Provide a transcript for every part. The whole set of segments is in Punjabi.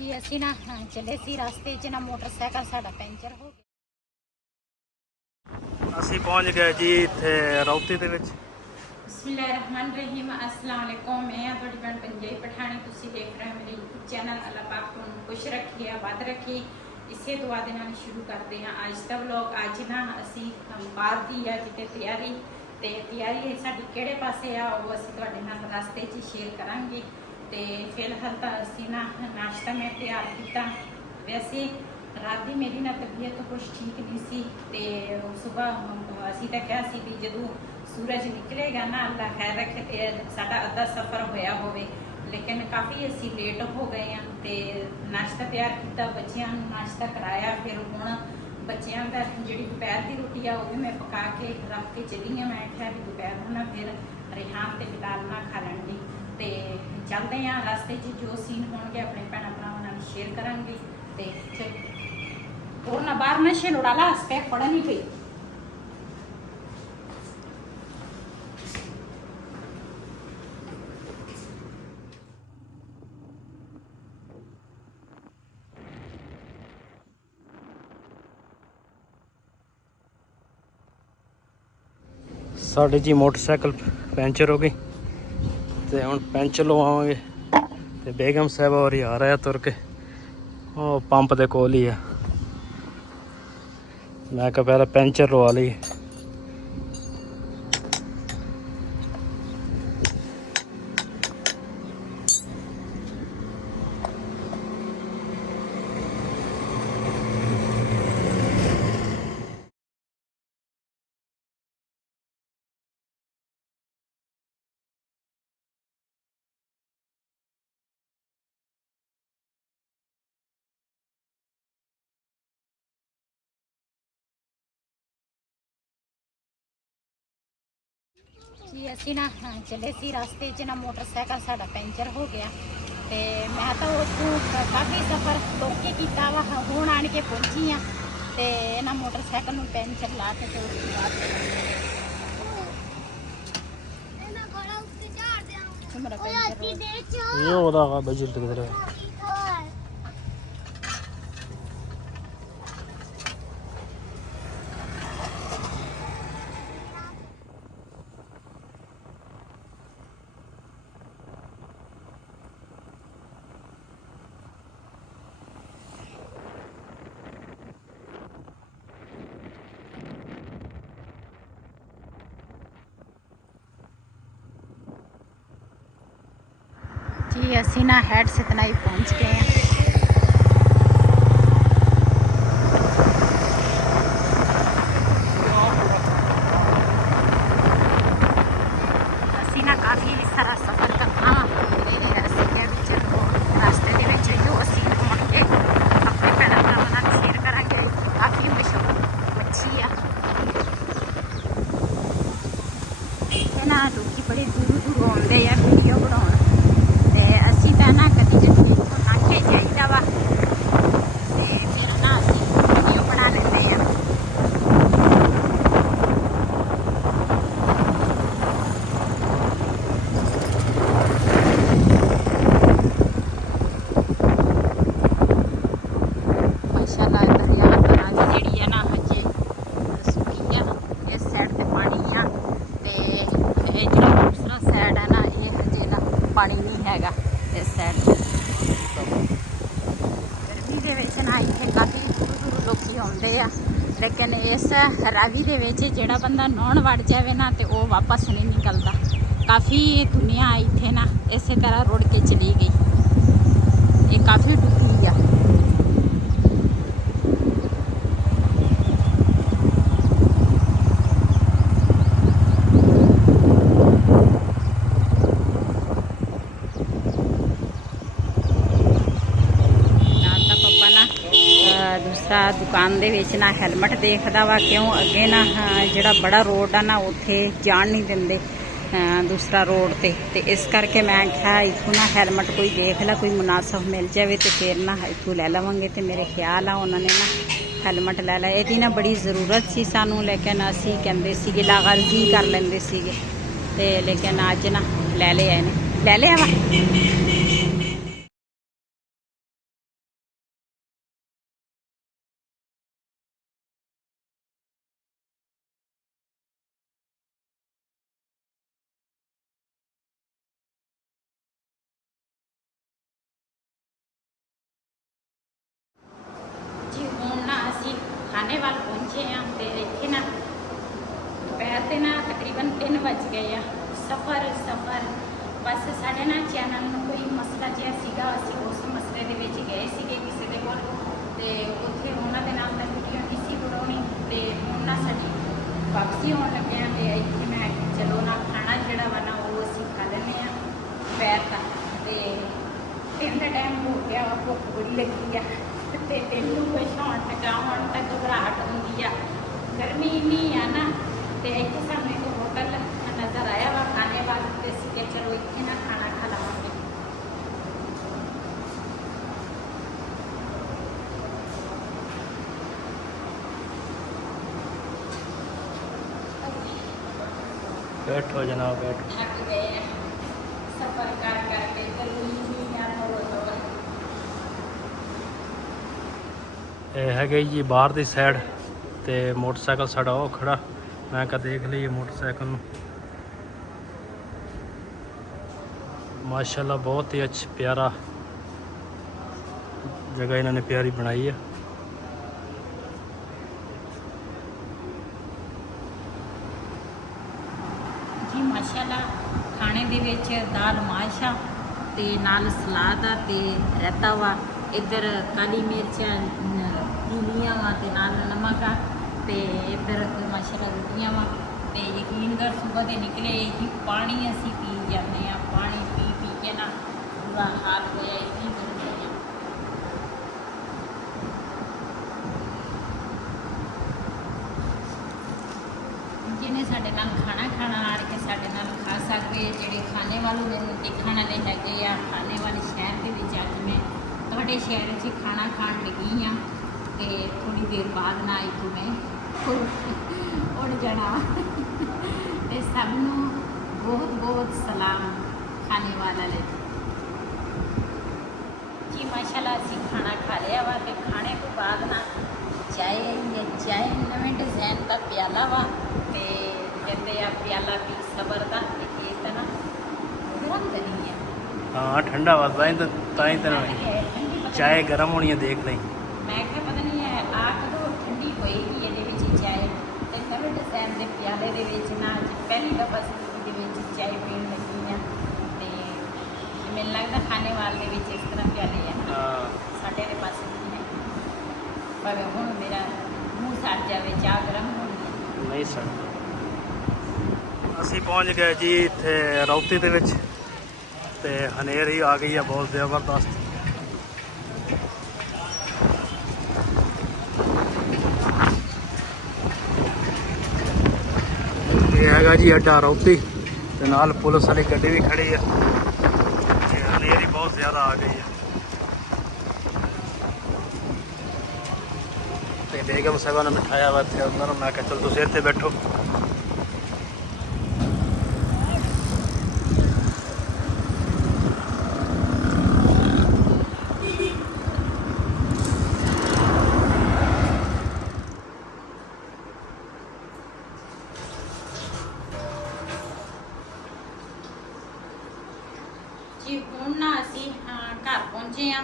ਜੀ ਅਸੀਂ ਨਾ ਚੱਲੇ ਸੀ ਰਸਤੇ 'ਚ ਨਾ ਮੋਟਰਸਾਈਕਲ ਸਾਡਾ ਪੈਂਚਰ ਹੋ ਗਿਆ। ਅਸੀਂ ਪਹੁੰਚ ਗਏ ਜੀ ਇੱਥੇ ਰੌਤੀ ਦੇ ਵਿੱਚ। ਬਿਸਮਿल्लाहिर्रहमानिर्रहीम अस्सलाम वालेकुम। मैं थोड़ी भैन पंजाबी पठानी, तुसी देख रहे हो मेरे यूट्यूब चैनल। अल्लाह पाक तुहानू खुश रखे आबाद रखे, इसे दुआ दे नाल शुरू करते हैं अज का व्लॉग। अज ना असी बाहर की आ किते तैयारी है साडी किहड़े पासे आ वो असी तुहाडे नाल रस्ते 'च शेयर करांगे। ते फिलहाल तो असी ना नाश्ता मैं तैयार किया। वैसे रात की मेरी ना तबीयत कुछ ठीक नहीं सी ते सुबह असी तो कहा सी भी जदों सूरज निकलेगा ना अल्लाह खैर रखे तो साडा अद्धा सफ़र होया होवे, लेकिन काफ़ी असी लेट हो गए हैं। तो नाश्ता तैयार किया, बच्चों नाश्ता कराया, फिर हुण बच्चों का जी दोपहर की रोटी आ भी मैं पका के रख के चली हाँ। मैं क्या भी दोपहर को ना फिर रिहान ते बिलाल ना खा लेंगे। तो चलते हैं रस्ते जो सीन होंगे अपने भैन भरावां नाल शेयर करांगे। तो और ना बाहर नशे उड़ाला स्पैक पड़ा नहीं पई। ਸਾਡੇ ਜੀ ਮੋਟਰਸਾਈਕਲ ਪੈਂਚਰ ਹੋ ਗਈ ਤੇ ਹੁਣ ਪੈਂਚਰ ਲਵਾਵਾਂਗੇ। ਤੇ ਬੇਗਮ ਸਾਹਿਬ ਹੋਰੀ ਆ ਰਿਹਾ ਤੁਰ ਕੇ, ਉਹ ਪੰਪ ਦੇ ਕੋਲ ਹੀ ਆ। ਮੈਂ ਕਿਹਾ ਪਹਿਲਾਂ ਪੈਂਚਰ ਲਵਾ ਲਈ। जी असी ना चले सी रस्ते 'च ना मोटरसाइकिल साडा पैंचर हो गया। तो मैं तो उतों काफ़ी सफ़र तुर के किया वा, हुण आण के पहुंची हाँ। तो ना मोटरसाइकिल में पैंचर ला के तो उसके बाद मेरा पैंचर ये होदा बजट किधर है। जी असी ना हैड सितनाई पहुंच गए हैं। असी ना काफ़ी सारा सफ़र करना रास्ते के जो असी घूम के अपने भैन भरावां नाल शेयर करांगे। काफ़ी मशहूर मच्छी आ ना, लोग बड़े दूर दूर आते हैं वीडियो बनाने। असी तो ना कभी जब इतों लंघ के जाइदा वा तो फिर ना असी वीडियो बना लेते हैं। माशाअल्लाह दरिया तरा भी जी है ना हजे सुकी है, इस साइड से पानी आ तो ये जो दूसरा साइड है ना ये हजे ना पानी नहीं हैगा इस साइड। गर्मी के ना इतने काफ़ी दूर दूर लोग आते हैं, लेकिन इस रावी के जोड़ा बंदा नहाउण वड़ जाए ना तो वह वापस नहीं निकलता। काफ़ी दुनिया इतने ना इस तरह रुड़ के चली गई, ये काफ़ी डूबी है। दूसरा दुकान दे विच ना हैलमट देखदा वा, क्यों अगे ना जिहड़ा बड़ा रोड आ ना उत्थे जान नहीं दिंदे दूसरा रोड ते इस करके मैं क्या इत्थों ना हैलमट कोई देख ला, कोई मुनासिब मिल जाए तो फिर ना इत्थों लै लवांगे। तो मेरे ख्याल आ उन्होंने ना हैलमट लै लिया। इहदी ना बड़ी ज़रूरत सी सानू, लेकिन असी कहंदे सीगे लागर्जी कर लैंदे सीगे ते लेकिन अज ना लै लिया वा। ਖਾਣੇ ਵੱਲ ਪਹੁੰਚੇ ਆ ਤੇ ਇੱਥੇ ਨਾ ਦੁਪਹਿਰ ਦੇ ਨਾ ਤਕਰੀਬਨ 3 ਵੱਜ ਗਏ ਆ। ਸਫ਼ਰ ਬਸ ਸਾਡੇ ਨਾਲ ਚੈਨਲ ਨੂੰ ਕੋਈ ਮਸਲਾ ਜਿਹਾ ਸੀਗਾ, ਅਸੀਂ ਉਸ ਮਸਲੇ ਦੇ ਵਿੱਚ ਗਏ ਸੀਗੇ ਕਿਸੇ ਦੇ ਕੋਲ ਤੇ ਉੱਥੇ ਉਹਨਾਂ ਦੇ ਨਾਲ ਤਾਂ ਵੀਡੀਓ ਨਹੀਂ ਸੀ ਬਣਾਉਣੀ ਤੇ ਹੁਣ ਨਾ ਸਾਡੀ ਵਾਪਸੀ ਹੋਣ ਲੱਗਿਆ ਤੇ ਇੱਥੇ ਮੈਂ ਕਿਹਾ ਚਲੋ ਨਾ ਖਾਣਾ ਜਿਹੜਾ ਵਾ ਨਾ ਉਹ ਅਸੀਂ ਖਾ ਲੈਂਦੇ ਆ ਦੁਪਹਿਰ ਦਾ। ਤੇ ਤਿੰਨ ਦਾ ਟਾਈਮ ਹੋ ਗਿਆ ਵਾ, ਭੁੱਖ ਬੜੀ ਲੱਗੀ ਆ ਤੇ ਤੈਨੂੰ ਕੁਛ ਹੋਣ ਟਕਾਉਣ ਤੱਕ ਘਬਰਾਹਟ ਹੁੰਦੀ ਆ, ਗਰਮੀ ਇੰਨੀ ਆ ਨਾ। ਤੇ ਇੱਥੇ ਸਾਨੂੰ ਇੱਕ ਹੋਟਲ ਨਜ਼ਰ ਆਇਆ ਵਾ ਖਾਣੇ ਵਾਲਾ ਤੇ ਅਸੀਂ ਕਿਹਾ ਚਲੋ ਇੱਥੇ ਨਾ ਖਾਣਾ ਖਾ ਲਵਾਂਗੇ। बैठो जनाब बैठो। थक गए हैं सफर कर करके, गर्मी नहीं आ ਇਹ ਹੈਗੇ ਜੀ ਬਾਹਰ ਦੀ ਸਾਈਡ ਤੇ ਮੋਟਰਸਾਈਕਲ ਸਾਡਾ ਉਹ ਖੜਾ। ਮੈਂ ਕਿਹਾ ਦੇਖ ਲਈਏ ਮੋਟਰਸਾਈਕਲ ਨੂੰ। ਮਾਸ਼ਾਅੱਲਾ ਬਹੁਤ ਹੀ ਅੱਛਾ ਪਿਆਰਾ ਜਗ੍ਹਾ ਇਹਨਾਂ ਨੇ ਪਿਆਰੀ ਬਣਾਈ ਹੈ। ਜੀ ਮਾਸ਼ਾਅੱਲਾ ਖਾਣੇ ਦੇ ਵਿੱਚ ਦਾਲ ਮਾਸ਼ਾ ਤੇ ਨਾਲ ਸਲਾਦ ਆ ਤੇ ਰਾਇਤਾ ਵਾ, ਇੱਧਰ ਕਾਲੀ ਮਿਰਚਾਂ ਪੀਲੀਆਂ ਵਾ ਤੇ ਨਾਲ ਨਮਕ ਆ ਤੇ ਇੱਧਰ ਮਾਸ਼ਾਅੱਲਾ ਰੋਟੀਆਂ ਵਾ। ਤੇ ਯਕੀਨ ਕਰ ਸੁਬਹ ਦੇ ਨਿਕਲੇ ਹੀ ਪਾਣੀ ਅਸੀਂ ਪੀ ਜਾਂਦੇ ਆ, ਪਾਣੀ ਪੀ ਪੀ ਕੇ ਨਾ ਬੁਰਾ ਹਾਲ ਹੋਇਆ, ਇੰਨੀ ਗਰਮੀ ਆ। ਜਿਹਨੇ ਸਾਡੇ ਨਾਲ ਖਾਣਾ ਖਾਣਾ ਆੜ ਕੇ ਸਾਡੇ ਨਾਲ ਖਾ ਸਕਦੇ, ਜਿਹੜੇ ਖਾਣੇ ਵਾਲੇ ਮੈਨੂੰ ਦੇਖਣ ਵਾਲੇ ਹੈਗੇ ਆ। ਖਾਣੇ ਵਾਲੇ ਸ਼ਹਿਰ ਦੇ ਵਿੱਚ ਅੱਜ ਮੈਂ ਤੁਹਾਡੇ ਸ਼ਹਿਰ 'ਚ ਖਾਣਾ ਖਾਣ ਲੱਗੀ ਹਾਂ ਤੇ ਥੋੜੀ ਦੇਰ ਬਾਅਦ ਨਾ ਇੱਥੋਂ ਮੈਂ ਉੱਡ ਜਾਣਾ। ਤੇ ਸਭ ਨੂੰ ਬਹੁਤ ਬਹੁਤ ਸਲਾਮ ਖਾਣੇ ਵਾਲਾ ਲਈ ਜੀ। ਮਾਸ਼ਾਅੱਲਾ ਅਸੀਂ ਖਾਣਾ ਖਾ ਲਿਆ ਵਾ ਤੇ ਖਾਣੇ ਤੋਂ ਬਾਅਦ ਨਾ ਚਾਏ ਨਵੇਂ ਡਿਜ਼ਾਈਨ ਦਾ ਪਿਆਲਾ ਵਾ ਤੇ ਕਹਿੰਦੇ ਆ ਪਿਆਲਾ ਵੀ ਸਬਰ ਦਾ ਤੇ ਇਹ ਤਾਂ ਨਾ ਗਰਮ ਨਹੀਂ ਹੈ। हाँ ठंडा वा ताई चाय गर्म होनी है देख नहीं। ਮੈਂ ਕਿਹਾ ਪਤਾ ਨਹੀਂ ਹੈ ਆ ਕਦੋਂ ਠੰਡੀ ਹੋਏਗੀ ਇਹਦੇ ਵਿੱਚ ਚਾਏ। ਤੇ ਨਵੇਂ ਡਿਜ਼ਾਈਨ ਦੇ ਪਿਆਲੇ ਦੇ ਵਿੱਚ ਨਾ ਅੱਜ ਪਹਿਲੀ ਦਫਾ ਜ਼ਿੰਦਗੀ ਦੇ ਵਿੱਚ ਚਾਏ ਪੀਣ ਲੱਗੀ ਆ ਤੇ ਮੈਨੂੰ ਲੱਗਦਾ ਖਾਣੇ ਵਾਲੇ ਦੇ ਵਿੱਚ ਇਸ ਤਰ੍ਹਾਂ ਪਿਆਲੇ ਆ, ਸਾਡੇ ਦੇ ਪਾਸ ਨਹੀਂ ਹੈ। ਪਰ ਹੁਣ ਮੇਰਾ ਮੂੰਹ ਸੜ ਜਾਵੇ, ਚਾਹ ਗਰਮ ਹੋਣੀ ਹੈ। ਨਹੀਂ ਸਰ ਅਸੀਂ ਪਹੁੰਚ ਗਏ ਜੀ ਇੱਥੇ ਰੌਤੀ ਦੇ ਵਿੱਚ ਤੇ ਹਨੇਰੀ ਆ ਗਈ ਆ ਬਹੁਤ ਜ਼ਬਰਦਸਤ। ਇਹ ਹੈਗਾ ਜੀ ਅੱਡਾ ਰੌਤੀ ਤੇ ਨਾਲ ਪੁਲਿਸ ਵਾਲੀ ਗੱਡੀ ਵੀ ਖੜੀ ਆ ਤੇ ਹਨੇਰੀ ਬਹੁਤ ਜ਼ਿਆਦਾ ਆ ਗਈ ਆ ਤੇ ਬੇਗਮ ਸਾਹਿਬਾ ਨੇ ਬਿਠਾਇਆ ਵਾ ਇੱਥੇ ਉਹਨਾਂ ਨੂੰ। ਮੈਂ ਕਿਹਾ ਚਲ ਤੁਸੀਂ ਇੱਥੇ ਬੈਠੋ। ਜੀ ਹੁਣ ਨਾ ਅਸੀਂ ਘਰ ਪਹੁੰਚੇ ਆ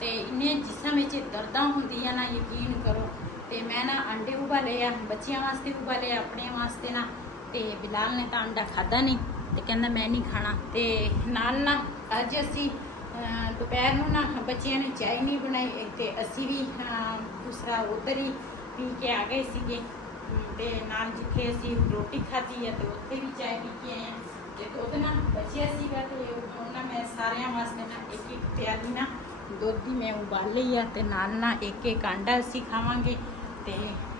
ਤੇ ਇੰਨੇ ਜਿਸਮ ਵਿੱਚ ਦਰਦਾਂ ਹੁੰਦੀਆਂ ਨਾ, ਯਕੀਨ ਕਰੋ। ਤੇ ਮੈਂ ਨਾ ਅੰਡੇ ਉਬਾਲੇ ਆ, ਬੱਚਿਆਂ ਵਾਸਤੇ ਉਬਾਲੇ, ਆਪਣੇ ਵਾਸਤੇ ਨਾ। ਤੇ ਬਿਲਾਲ ਨੇ ਤਾਂ ਅੰਡਾ ਖਾਦਾ ਨਹੀਂ ਤੇ ਕਹਿੰਦਾ ਮੈਂ ਨਹੀਂ ਖਾਣਾ। ਤੇ ਨਾਲ ਨਾ ਅੱਜ ਅਸੀਂ ਦੁਪਹਿਰ ਨੂੰ ਨਾ ਬੱਚਿਆਂ ਨੇ ਚਾਹ ਨਹੀਂ ਬਣਾਈ ਤੇ ਅਸੀਂ ਵੀ ਦੂਸਰਾ ਉੱਧਰ ਹੀ ਪੀ ਕੇ ਆ ਗਏ ਸੀਗੇ। ਤੇ ਨਾਲ ਜਿੱਥੇ ਅਸੀਂ ਰੋਟੀ ਖਾਧੀ ਆ ਤੇ ਉੱਥੇ ਵੀ ਚਾਹ ਪੀ ਕੇ ਆਏ ਆ ਤੇ ਦੁੱਧ ਨਾ ਬਚਿਆ ਸੀਗਾ ਤੇ ਹੁਣ ਨਾ ਮੈਂ ਸਾਰਿਆਂ ਵਾਸਤੇ ਨਾ ਇੱਕ ਇੱਕ ਪਿਆਲੀ ਨਾ ਦੁੱਧ ਦੀ ਮੈਂ ਉਬਾਲ ਲਈ ਆ ਤੇ ਨਾਲ ਨਾ ਇੱਕ ਇੱਕ ਆਂਡਾ ਅਸੀਂ ਖਾਵਾਂਗੇ ਤੇ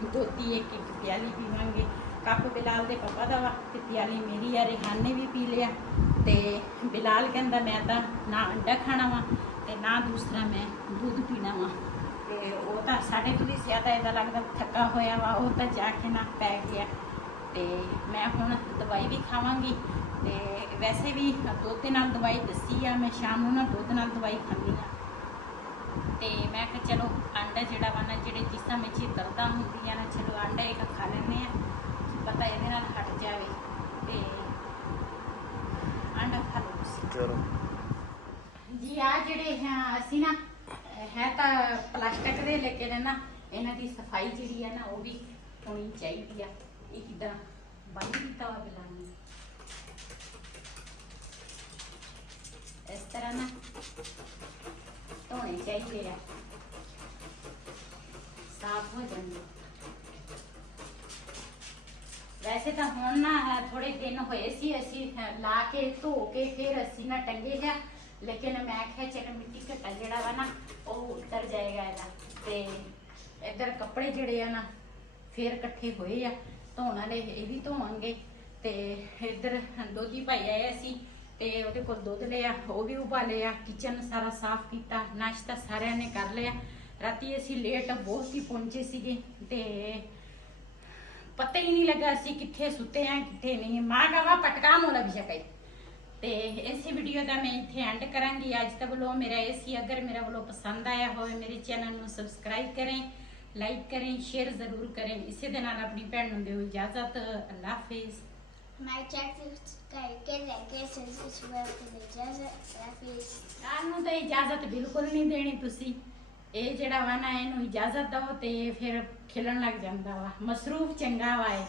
ਦੁੱਧ ਦੀ ਇੱਕ ਇੱਕ ਪਿਆਲੀ ਪੀਵਾਂਗੇ। ਕੱਪ ਬਿਲਾਲ ਦੇ ਪਾਪਾ ਦਾ ਵਾ ਤੇ ਪਿਆਲੀ ਮੇਰੀ ਆ। ਰਿਹਾਨ ਨੇ ਵੀ ਪੀ ਲਿਆ ਤੇ ਬਿਲਾਲ ਕਹਿੰਦਾ ਮੈਂ ਤਾਂ ਨਾ ਅੰਡਾ ਖਾਣਾ ਵਾ ਤੇ ਨਾ ਦੂਸਰਾ ਮੈਂ ਦੁੱਧ ਪੀਣਾ ਵਾ। ਤੇ ਉਹ ਤਾਂ ਸਾਡੇ ਤੋਂ ਵੀ ਜ਼ਿਆਦਾ ਇਹਦਾ ਲੱਗਦਾ ਥੱਕਾ ਹੋਇਆ ਵਾ, ਉਹ ਤਾਂ ਜਾ ਕੇ ਨਾ ਪੈ ਗਿਆ। ਤੇ ਮੈਂ ਹੁਣ ਦਵਾਈ ਵੀ ਖਾਵਾਂਗੀ ਤੇ ਵੈਸੇ ਵੀ ਦੁੱਧ ਦੇ ਨਾਲ ਦਵਾਈ ਦੱਸੀ ਆ, ਮੈਂ ਸ਼ਾਮ ਨੂੰ ਨਾ ਦੁੱਧ ਨਾਲ ਦਵਾਈ ਖਾਂਦੀ ਆ। ਤੇ ਮੈਂ ਕਿਹਾ ਚਲੋ ਆਂਡਾ ਜਿਹੜਾ ਵਾ ਨਾ, ਜਿਹੜੇ ਜਿਸਮ ਵਿੱਚ ਦਰਦਾਂ ਹੁੰਦੀਆਂ ਨਾ, ਚਲੋ ਆਂਡਾ ਇੱਕ ਖਾ ਲੈਂਦੇ ਆ, ਪਤਾ ਇਹਦੇ ਨਾਲ ਹਟ ਜਾਵੇ। ਤੇ ਆਂਡਾ ਖਾ ਲਓ ਤੁਸੀਂ। ਚਲੋ ਜੀ ਆ ਜਿਹੜੇ ਅਸੀਂ ਨਾ ਹੈ ਤਾਂ ਪਲਾਸਟਿਕ ਦੇ ਲੇਕਿਨ ਨਾ ਇਹਨਾਂ ਦੀ ਸਫਾਈ ਜਿਹੜੀ ਆ ਨਾ ਉਹ ਵੀ ਹੋਣੀ ਚਾਹੀਦੀ ਆ। ਇਹ ਕਿੱਦਾਂ ਬੰਦ ਕੀਤਾ ਵਾ ਬਿਲਾਨੀ ਇਸ ਤਰ੍ਹਾਂ ਨਾ ਧੋਣੇ ਚਾਹੀਦੇ ਆ, ਸਾਫ਼ ਹੋ ਜਾਂਦੇ। ਵੈਸੇ ਤਾਂ ਹੁਣ ਨਾ ਥੋੜੇ ਦਿਨ ਹੋਏ ਸੀ ਅਸੀਂ ਲਾ ਕੇ ਧੋ ਕੇ ਫਿਰ ਅਸੀਂ ਨਾ ਟੰਗੇ ਜਾ, ਲੇਕਿਨ ਮੈਂ ਕਿਹਾ ਚਲ ਮਿੱਟੀ ਘਟਾ ਜਿਹੜਾ ਵਾ ਨਾ ਉਹ ਉਤਰ ਜਾਏਗਾ ਇਹਦਾ। ਤੇ ਇੱਧਰ ਕੱਪੜੇ ਜਿਹੜੇ ਆ ਨਾ ਫਿਰ ਇਕੱਠੇ ਹੋਏ ਆ ਧੋਣ ਵਾਲੇ, ਇਹ ਵੀ ਧੋਵਾਂਗੇ। ਤੇ ਇੱਧਰ ਦੋਜੀ ਭਾਈ ਆਏ ਸੀ ਤੇ ਉਹਦੇ ਕੋਲ ਦੁੱਧ ਲਿਆ, ਉਹ ਵੀ ਉਬਾਲੇ ਆ। ਕਿਚਨ ਸਾਰਾ ਸਾਫ਼ ਕੀਤਾ, ਨਾਸ਼ਤਾ ਸਾਰਿਆਂ ਨੇ ਕਰ ਲਿਆ। ਰਾਤੀ ਅਸੀਂ ਲੇਟ ਬਹੁਤ ਹੀ ਪਹੁੰਚੇ ਸੀਗੇ ਤੇ ਪਤਾ ਹੀ ਨਹੀਂ ਲੱਗਾ ਅਸੀਂ ਕਿੱਥੇ ਸੁੱਤੇ ਆ ਕਿੱਥੇ ਨਹੀਂ। ਮਾਂ ਕਵਾ ਪਟਕਾ ਮੋਲਾ ਵੀ ਸ਼ਕਈ। ਤੇ ਇਸੇ ਵੀਡੀਓ ਦਾ ਮੈਂ ਇੱਥੇ ਐਂਡ ਕਰਾਂਗੀ। ਅੱਜ ਦਾ ਵਲੋਗ ਮੇਰਾ ਇਹ ਸੀ। ਅਗਰ ਮੇਰਾ ਵਲੋਗ ਪਸੰਦ ਆਇਆ ਹੋਵੇ ਮੇਰੇ ਚੈਨਲ ਨੂੰ ਸਬਸਕ੍ਰਾਈਬ ਕरें, ਲਾਈਕ करें, शेयर ਜ਼ਰੂਰ करें। ਇਸੇ ਦੇ ਨਾਲ ਆਪਣੀ ਭੈਣ ਨੂੰ ਦਿਓ ਇਜਾਜ਼ਤ। ਅੱਲਾ ਹਾਫਿਜ਼। My checklist करके लेके सेंसेस वर्क में इजाजत हाफिज। ਸਾਨੂੰ ਤਾਂ ਇਜਾਜ਼ਤ ਬਿਲਕੁਲ ਨਹੀਂ ਦੇਣੀ ਤੁਸੀਂ। ਇਹ ਜਿਹੜਾ ਵਾ ਨਾ ਇਹਨੂੰ ਇਜਾਜ਼ਤ ਦਿਓ ਤੇ ਫਿਰ ਖਿਲਣ ਲੱਗ ਜਾਂਦਾ ਵਾ। ਮਸਰੂਫ ਚੰਗਾ ਵਾ ਇਹ।